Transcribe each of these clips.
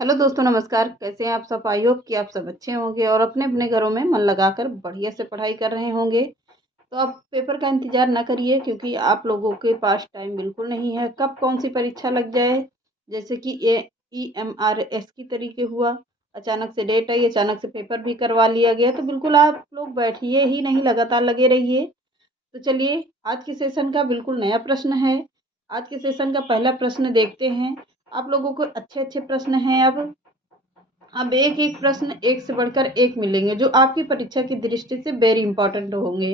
Hello दोस्तों, नमस्कार। कैसे हैं आप सब? आई होप कि आप सब अच्छे होंगे और अपने अपने घरों में मन लगाकर बढ़िया से पढ़ाई कर रहे होंगे। तो आप पेपर का इंतज़ार ना करिए, क्योंकि आप लोगों के पास टाइम बिल्कुल नहीं है। कब कौन सी परीक्षा लग जाए, जैसे कि ये EMRS की तरीके हुआ, अचानक से डेट आई, अचानक से पेपर भी करवा लिया गया। तो बिल्कुल आप लोग बैठिए ही नहीं, लगातार लगे रहिए। तो चलिए, आज के सेशन का बिल्कुल नया प्रश्न है। आज के सेशन का पहला प्रश्न देखते हैं। आप लोगों को अच्छे अच्छे प्रश्न हैं। अब एक एक प्रश्न एक से बढ़कर एक मिलेंगे, जो आपकी परीक्षा की दृष्टि से वेरी इंपॉर्टेंट होंगे।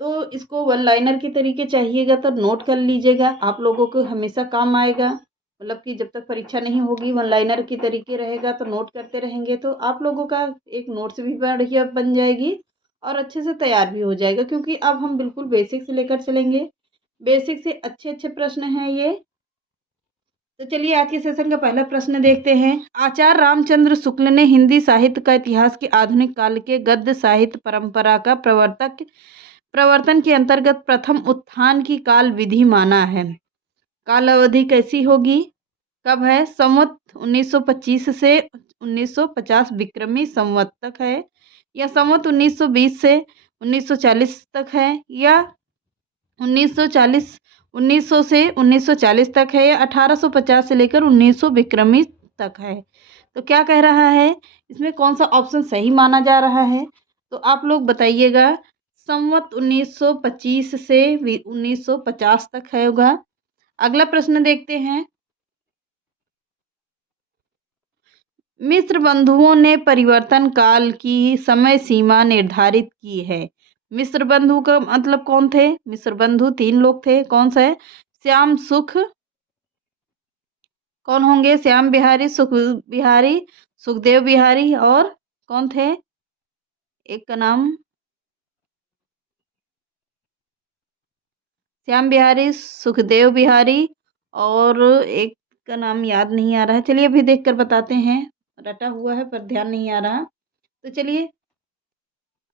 तो इसको वन लाइनर के तरीके चाहिएगा तो नोट कर लीजिएगा, आप लोगों को हमेशा काम आएगा। मतलब कि जब तक परीक्षा नहीं होगी, वन लाइनर की तरीके रहेगा तो नोट करते रहेंगे, तो आप लोगों का एक नोट्स भी बढ़िया बन जाएगी और अच्छे से तैयार भी हो जाएगा। क्योंकि अब हम बिल्कुल बेसिक से लेकर चलेंगे। बेसिक से अच्छे अच्छे प्रश्न हैं ये। तो चलिए, आज के सेशन का पहला प्रश्न देखते हैं। आचार्य रामचंद्र शुक्ल ने हिंदी साहित्य का इतिहास के आधुनिक काल के गद्य साहित्य परंपरा का प्रवर्तन के अंतर्गत प्रथम उत्थान की काल विधि माना है। काल अवधि कैसी होगी? कब है? संवत 1925 से 1950 विक्रमी संवत तक है, या संवत 1920 से 1940 तक है, या 1940 1900 से 1940 तक है, या 1850 से लेकर 1900 विक्रमी तक है। तो क्या कह रहा है, इसमें कौन सा ऑप्शन सही माना जा रहा है? तो आप लोग बताइएगा। संवत 1925 से 1950 तक है होगा। अगला प्रश्न देखते हैं। मिस्र बंधुओं ने परिवर्तन काल की समय सीमा निर्धारित की है। मिस्र बंधु का मतलब कौन थे? मिस्र बंधु तीन लोग थे। कौन सा है? श्याम सुख, कौन होंगे? श्याम बिहारी, सुख बिहारी, सुखदेव बिहारी, और कौन थे? एक का नाम श्याम बिहारी, सुखदेव बिहारी, और एक का नाम याद नहीं आ रहा है। चलिए अभी देख कर बताते हैं। रटा हुआ है पर ध्यान नहीं आ रहा। तो चलिए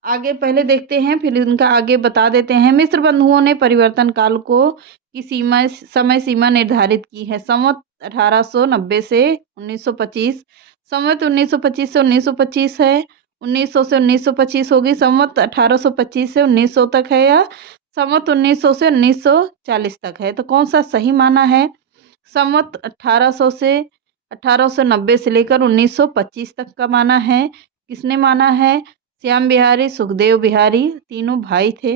आगे पहले देखते हैं, फिर उनका आगे बता देते हैं। मिस्र बंधुओं ने परिवर्तन काल को की सीमा समय सीमा निर्धारित की है। संवत 1890 से 1925, संवत 1925 से 1925 है, 1900 से 1925 होगी, संवत 1825 से 1900 तक है, या संवत 1900 से 1940 तक है। तो कौन सा सही माना है? संवत 1890 से लेकर 1925 तक का माना है। किसने माना है? श्याम बिहारी, सुखदेव बिहारी, तीनों भाई थे।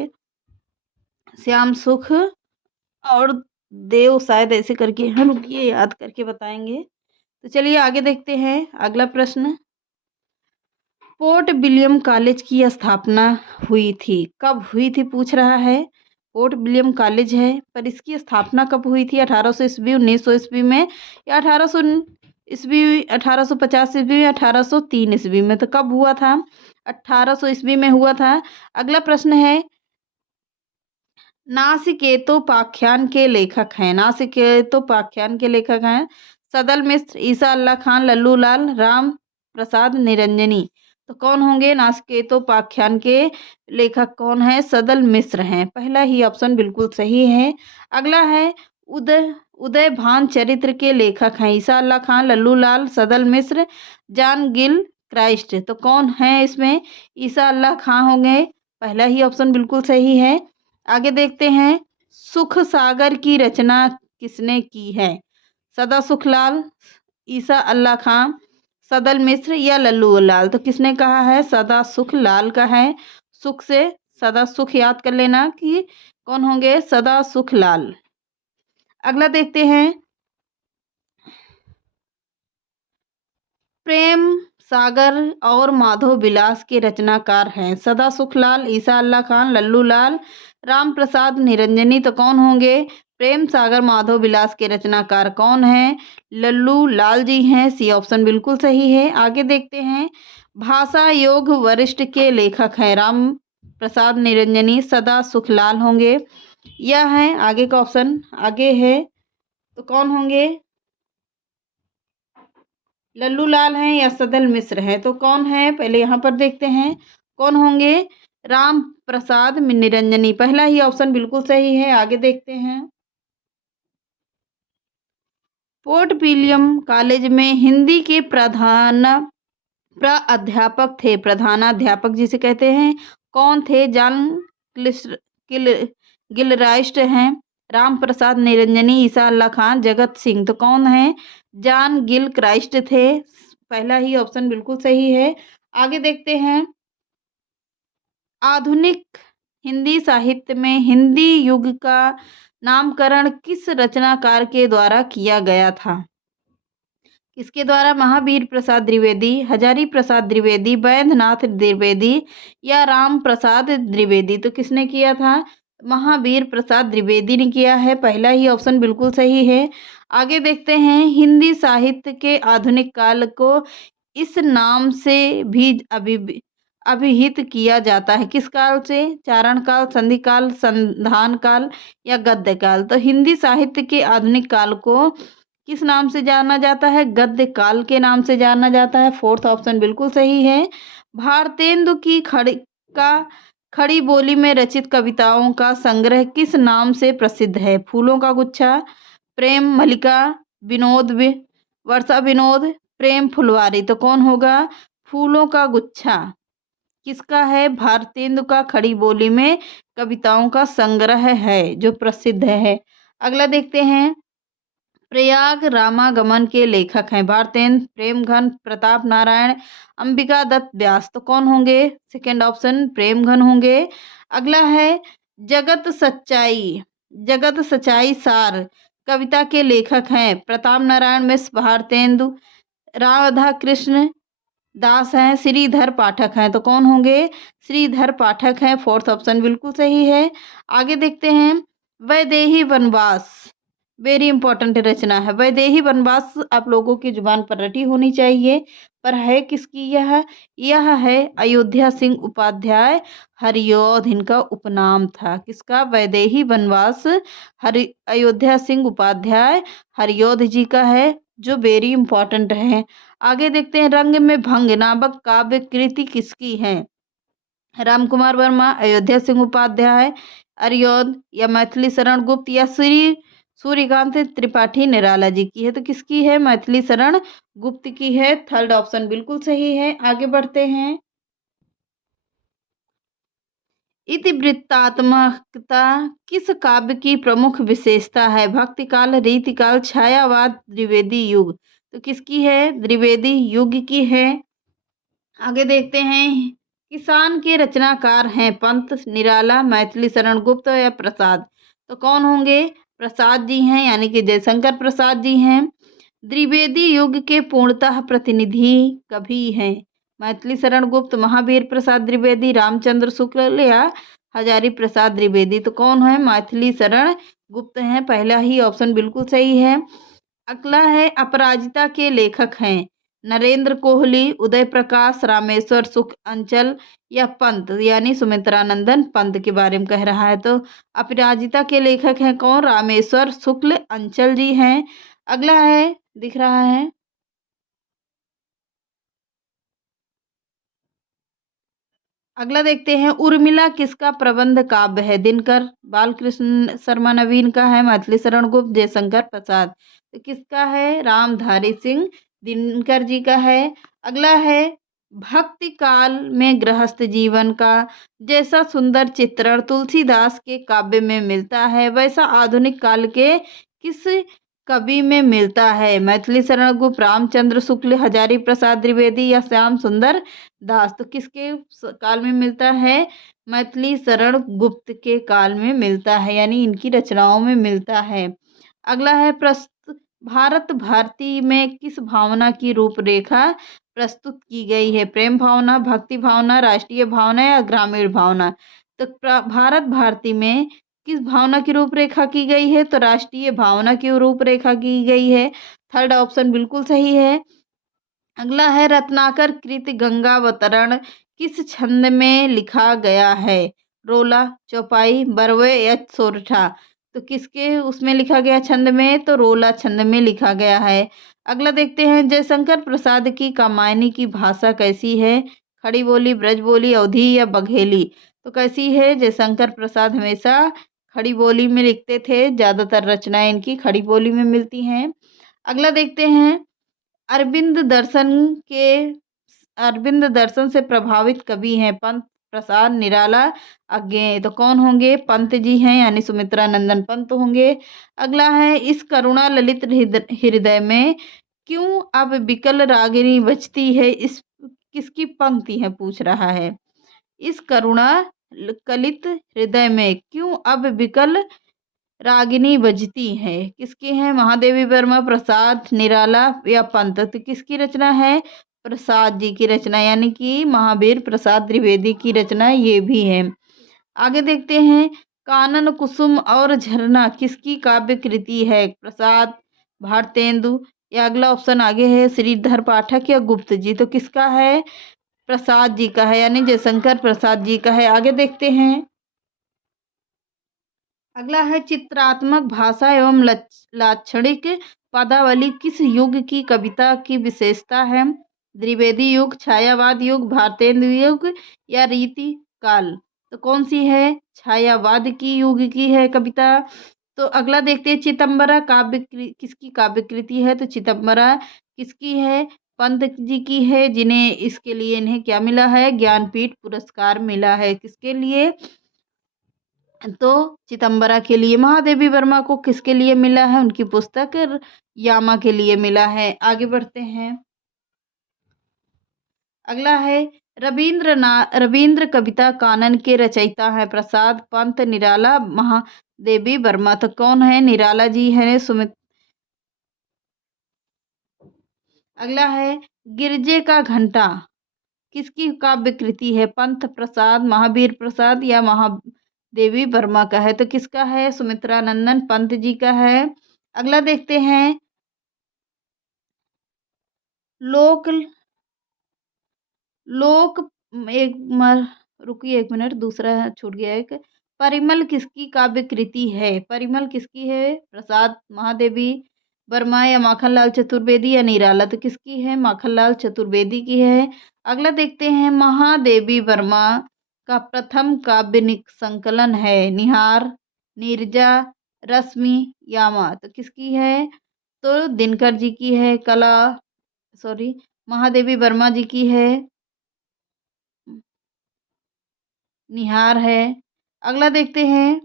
श्याम सुख और देव शायद ऐसे करके हैं, रुकिए याद करके बताएंगे। तो चलिए आगे देखते हैं। अगला प्रश्न। पोर्ट विलियम कॉलेज की स्थापना हुई थी। कब हुई थी पूछ रहा है। पोर्ट विलियम कॉलेज है, पर इसकी स्थापना कब हुई थी? 1800 ईस्वी, 1900 ईस्वी में, या 1800 ईस्वी, 1850 ईस्वी, 1803 ईस्वी में? तो कब हुआ था? 1800 ईस्वी में हुआ था। अगला प्रश्न है। नासिकेतोपाख्यान के लेखक हैं। नासिकेतोपाख्यान के लेखक हैं सदल मिश्र, ईसा अल्लाह खान, लल्लू लाल, राम प्रसाद निरंजनी। तो कौन होंगे नासिकेतोपाख्यान के लेखक? कौन है? सदल मिश्र हैं। पहला ही ऑप्शन बिल्कुल सही है। अगला है। उदय उदय भान चरित्र के लेखक हैं ईसा अल्लाह खान, लल्लू लाल, सदल मिश्र, जॉन गिल क्राइस्ट। तो कौन है इसमें? ईसा अल्लाह खान होंगे। पहला ही ऑप्शन बिल्कुल सही है। आगे देखते हैं। सुख सागर की रचना किसने की है? सदा सुखलाल, ईसा अल्लाह खां, सदल मिश्र, या लल्लू लाल? तो किसने कहा है? सदा सुख लाल का है। सुख से सदा सुख याद कर लेना कि कौन होंगे? सदा सुख लाल। अगला देखते हैं। प्रेम सागर और माधव विलास के रचनाकार हैं सदा सुखलाल, ईसा अल्लाह खान, लल्लू लाल, राम प्रसाद निरंजनी। तो कौन होंगे? प्रेम सागर माधव विलास के रचनाकार कौन हैं? लल्लू लाल जी हैं। सी ऑप्शन बिल्कुल सही है। आगे देखते हैं। भाषा योग वरिष्ठ के लेखक हैं राम प्रसाद निरंजनी, सदा सुखलाल होंगे। यह है आगे का ऑप्शन। आगे है तो कौन होंगे? लल्लू लाल हैं या सदल मिश्र हैं? तो कौन है? पहले यहाँ पर देखते हैं कौन होंगे। राम प्रसाद निरंजनी, पहला ही ऑप्शन बिल्कुल सही है। आगे देखते हैं। पोर्ट विलियम कॉलेज में हिंदी के प्राध्यापक थे, प्रधानाध्यापक जिसे कहते हैं, कौन थे? जॉन गिलराइस्ट हैं, राम प्रसाद, निरंजनी, ईसा अल्लाह खान, जगत सिंह। तो कौन है? जॉन गिल क्राइस्ट थे। पहला ही ऑप्शन बिल्कुल सही है। आगे देखते हैं, आधुनिक हिंदी साहित्य में हिंदी युग का नामकरण किस रचनाकार के द्वारा किया गया था? किसके द्वारा? महावीर प्रसाद द्विवेदी, हजारी प्रसाद द्विवेदी, वैद्यनाथ द्विवेदी या राम प्रसाद द्विवेदी। तो किसने किया था? महावीर प्रसाद द्विवेदी ने किया है। पहला ही ऑप्शन बिल्कुल सही है। आगे देखते हैं, हिंदी साहित्य के आधुनिक काल को इस नाम से भी अभिहित किया जाता है। किस काल से? चारण काल, संधि काल, संधान काल या गद्य काल। तो हिंदी साहित्य के आधुनिक काल को किस नाम से जाना जाता है? गद्य काल के नाम से जाना जाता है। फोर्थ ऑप्शन बिल्कुल सही है। भारतेंदु की खड़ी बोली में रचित कविताओं का संग्रह किस नाम से प्रसिद्ध है? फूलों का गुच्छा, प्रेम मल्लिका, वर्षा विनोद, प्रेम फुलवारी। तो कौन होगा? फूलों का गुच्छा किसका है? भारतेंदु का खड़ी बोली में कविताओं का संग्रह है जो प्रसिद्ध है। अगला देखते हैं, प्रयाग रामागमन के लेखक हैं। भारतेंदु, प्रेमघन, प्रताप नारायण, अंबिका दत्त व्यास। तो कौन होंगे? सेकंड ऑप्शन प्रेमघन होंगे। अगला है, जगत सच्चाई सार कविता के लेखक हैं। प्रताप नारायण मिश्र, भारतेंदु, राधा कृष्ण दास हैं, श्रीधर पाठक हैं। तो कौन होंगे? श्रीधर पाठक हैं। फोर्थ ऑप्शन बिल्कुल सही है। आगे देखते हैं, वैदेही वनवास वेरी इंपॉर्टेंट रचना है। वैदेही वनवास आप लोगों की जुबान पर रटी होनी चाहिए, पर है किसकी? यह है अयोध्या सिंह उपाध्याय हरियोध, इनका उपनाम था। किसका? वैदेही वनवास अयोध्या सिंह उपाध्याय हरियोध जी का है, जो वेरी इंपॉर्टेंट है। आगे देखते हैं, रंग में भंग नामक काव्य कृति किसकी है? राम कुमार वर्मा, अयोध्या सिंह उपाध्याय हरियोध या मैथिली शरण गुप्त या सूर्यकांत त्रिपाठी निराला जी की है। तो किसकी है? मैथिली शरण गुप्त की है। थर्ड ऑप्शन बिल्कुल सही है। आगे बढ़ते हैं, इतिवृत्तात्मकता किस काव्य की प्रमुख विशेषता है? भक्ति काल, रीति काल, छायावाद, द्विवेदी युग। तो किसकी है? द्विवेदी युग की है। आगे देखते हैं, किसान के रचनाकार हैं। पंत, निराला, मैथिली शरण गुप्त या प्रसाद। तो कौन होंगे? प्रसाद जी हैं, यानी कि जयशंकर प्रसाद जी हैं। द्विवेदी युग के पूर्णतः प्रतिनिधि कवि हैं। मैथिली शरण गुप्त, महावीर प्रसाद द्विवेदी, रामचंद्र शुक्ल या हजारी प्रसाद द्विवेदी। तो कौन है? मैथिली शरण गुप्त हैं। पहला ही ऑप्शन बिल्कुल सही है। अगला है, अपराजिता के लेखक हैं। नरेंद्र कोहली, उदय प्रकाश, रामेश्वर शुक्ल अंचल या पंत, यानी सुमित्रानंदन पंत के बारे में कह रहा है। तो अपराजिता के लेखक हैं कौन? रामेश्वर शुक्ल अंचल जी हैं। अगला है, दिख रहा है, अगला देखते हैं, उर्मिला किसका प्रबंध काव्य है? दिनकर, बालकृष्ण शर्मा नवीन का है, मैथिली शरण गुप्त, जयशंकर प्रसाद। तो किसका है? रामधारी सिंह दिनकर जी का है। अगला है, भक्ति काल में गृहस्थ जीवन का जैसा सुंदर चित्रण तुलसीदास के काव्य में मिलता है, वैसा आधुनिक काल के किस कवि में मिलता है? मैथिली शरण गुप्त, रामचंद्र शुक्ल, हजारी प्रसाद द्विवेदी या श्याम सुंदर दास। तो किसके काल में मिलता है? मैथिली शरण गुप्त के काल में मिलता है, यानी इनकी रचनाओं में मिलता है। अगला है, भारत भारती में किस भावना की रूपरेखा प्रस्तुत की गई है? प्रेम भावना, भक्ति भावना, राष्ट्रीय भावना या ग्रामीण भावना। तो भारत भारती में किस भावना की रूपरेखा की गई है? तो राष्ट्रीय भावना की रूपरेखा की गई है। थर्ड ऑप्शन बिल्कुल सही है। अगला है, रत्नाकर कृति गंगावतरण किस छंद में लिखा गया है? रोला, चौपाई, बरवे या सोरठा। तो किसके उसमें लिखा गया छंद में? तो रोला छंद में लिखा गया है। अगला देखते हैं, जयशंकर प्रसाद की कामायनी की भाषा कैसी है? खड़ी बोली, ब्रज बोली, अवधी या बघेली। तो कैसी है? जयशंकर प्रसाद हमेशा खड़ी बोली में लिखते थे, ज़्यादातर रचनाएं इनकी खड़ी बोली में मिलती हैं। अगला देखते हैं, अरविंद दर्शन के अरविंद दर्शन से प्रभावित कवि हैं पंत, प्रसाद, निराला, अज्ञेय। तो कौन होंगे? पंत जी हैं, यानी सुमित्रा नंदन पंत होंगे। अगला है, इस करुणा ललित हृदय में क्यों अब विकल रागिनी बजती है? इस किसकी पंक्ति है पूछ रहा है। इस करुणा कलित हृदय में क्यों अब विकल रागिनी बजती है? किसके हैं? महादेवी वर्मा, प्रसाद, निराला या पंत? तो किसकी रचना है? प्रसाद जी की रचना, यानी कि महावीर प्रसाद द्विवेदी की रचना ये भी है। आगे देखते हैं, कानन कुसुम और झरना किसकी काव्य कृति है? प्रसाद, भारतेंदु या अगला ऑप्शन आगे है श्रीधर पाठक या गुप्त जी। तो किसका है? प्रसाद जी का है, यानी जयशंकर प्रसाद जी का है। आगे देखते हैं, अगला है, चित्रात्मक भाषा एवं लाक्षणिक पदावली किस युग की कविता की विशेषता है? द्विवेदी युग, छायावाद युग, भारतेंदु युग या रीति काल? तो कौन सी है? छायावाद की युग की है कविता। तो अगला देखते हैं, चिदंबरा किसकी काव्य कृति है? तो चिदंबरा किसकी है? पंत जी की है, जिन्हें इसके लिए इन्हें क्या मिला है? ज्ञानपीठ पुरस्कार मिला है। किसके लिए? तो चिदंबरा के लिए। महादेवी वर्मा को किसके लिए मिला है? उनकी पुस्तक यामा के लिए मिला है। आगे बढ़ते हैं, अगला है, रविंद्र कविता कानन के रचयिता है? प्रसाद, पंत, निराला, महादेवी वर्मा। तो कौन है? निराला जी है। अगला है, गिरजे का घंटा किसकी काव्य कृति है? पंत, प्रसाद, महावीर प्रसाद या महादेवी वर्मा का है? तो किसका है? सुमित्रा नंदन पंत जी का है। अगला देखते हैं, लोक लोक एक रुकिए एक मिनट, दूसरा छूट गया एक। परिमल किसकी काव्य कृति है? परिमल किसकी है? प्रसाद, महादेवी वर्मा या माखनलाल चतुर्वेदी या निराला? तो किसकी है? माखनलाल चतुर्वेदी की है। अगला देखते हैं, महादेवी वर्मा का प्रथम काव्य संकलन है निहार, नीरजा, रश्मि, यामा? तो किसकी है? तो दिनकर जी की है। महादेवी वर्मा जी की है, निहार है। अगला देखते हैं,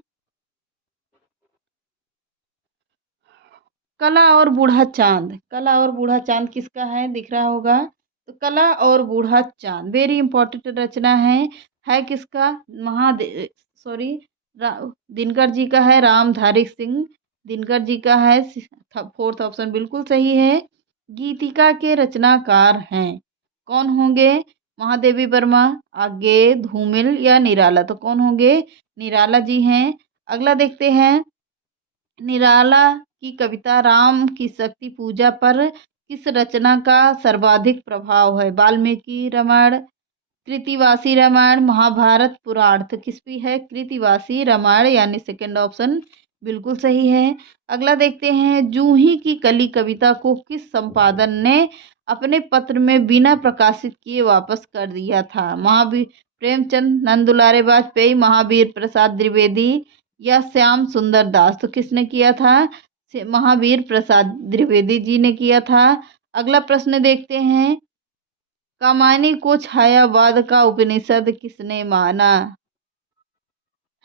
कला और बूढ़ा चांद। कला और बूढ़ा चांद किसका है? दिख रहा होगा। तो कला और बूढ़ा चांद वेरी इंपॉर्टेंट रचना है किसका? महादेव सॉरी दिनकर जी का है, रामधारी सिंह दिनकर जी का है। फोर्थ ऑप्शन बिल्कुल सही है। गीतिका के रचनाकार हैं, कौन होंगे? महादेवी वर्मा, आगे धूमिल या निराला? तो कौन होंगे? निराला जी हैं। अगला देखते हैं, निराला की कविता राम की शक्ति पूजा पर किस रचना का सर्वाधिक प्रभाव है? वाल्मीकि रामायण, कृतिवासी रामायण, महाभारत, पुराण? तो किस भी है? कृतिवासी रामायण, यानी सेकंड ऑप्शन बिल्कुल सही है। अगला देखते हैं, जूही की कली कविता को किस संपादन ने अपने पत्र में बिना प्रकाशित किए वापस कर दिया था? महावीर प्रेमचंद, नंदुलारे वाजपेयी, महावीर प्रसाद द्विवेदी या श्याम सुंदर दास? तो किसने किया था? महावीर प्रसाद द्विवेदी जी ने किया था। अगला प्रश्न देखते हैं, कामायनी को छायावाद का उपनिषद किसने माना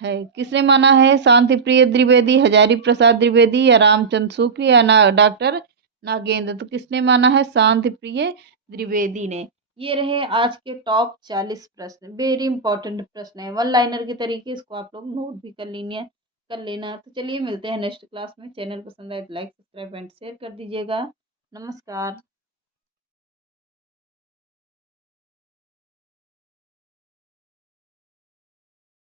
है? किसने माना है? शांति प्रिय द्विवेदी, हजारी प्रसाद द्विवेदी या रामचंद्र शुक्ल या डॉक्टर नागेंद्र? तो किसने माना है? शांति प्रिय द्विवेदी ने। ये रहे आज के टॉप 40 प्रश्न, वेरी इंपॉर्टेंट प्रश्न है, वन लाइनर के तरीके। इसको आप लोग नोट भी कर लेना। तो चलिए मिलते हैं नेक्स्ट क्लास में। चैनल पसंद आए तो लाइक, सब्सक्राइब एंड शेयर कर दीजिएगा। नमस्कार।